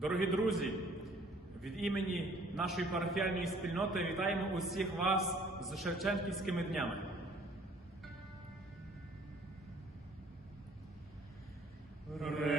Дорогі друзі, від імені нашої парафіальної спільноти вітаємо усіх вас з Шевченківськими днями. Ре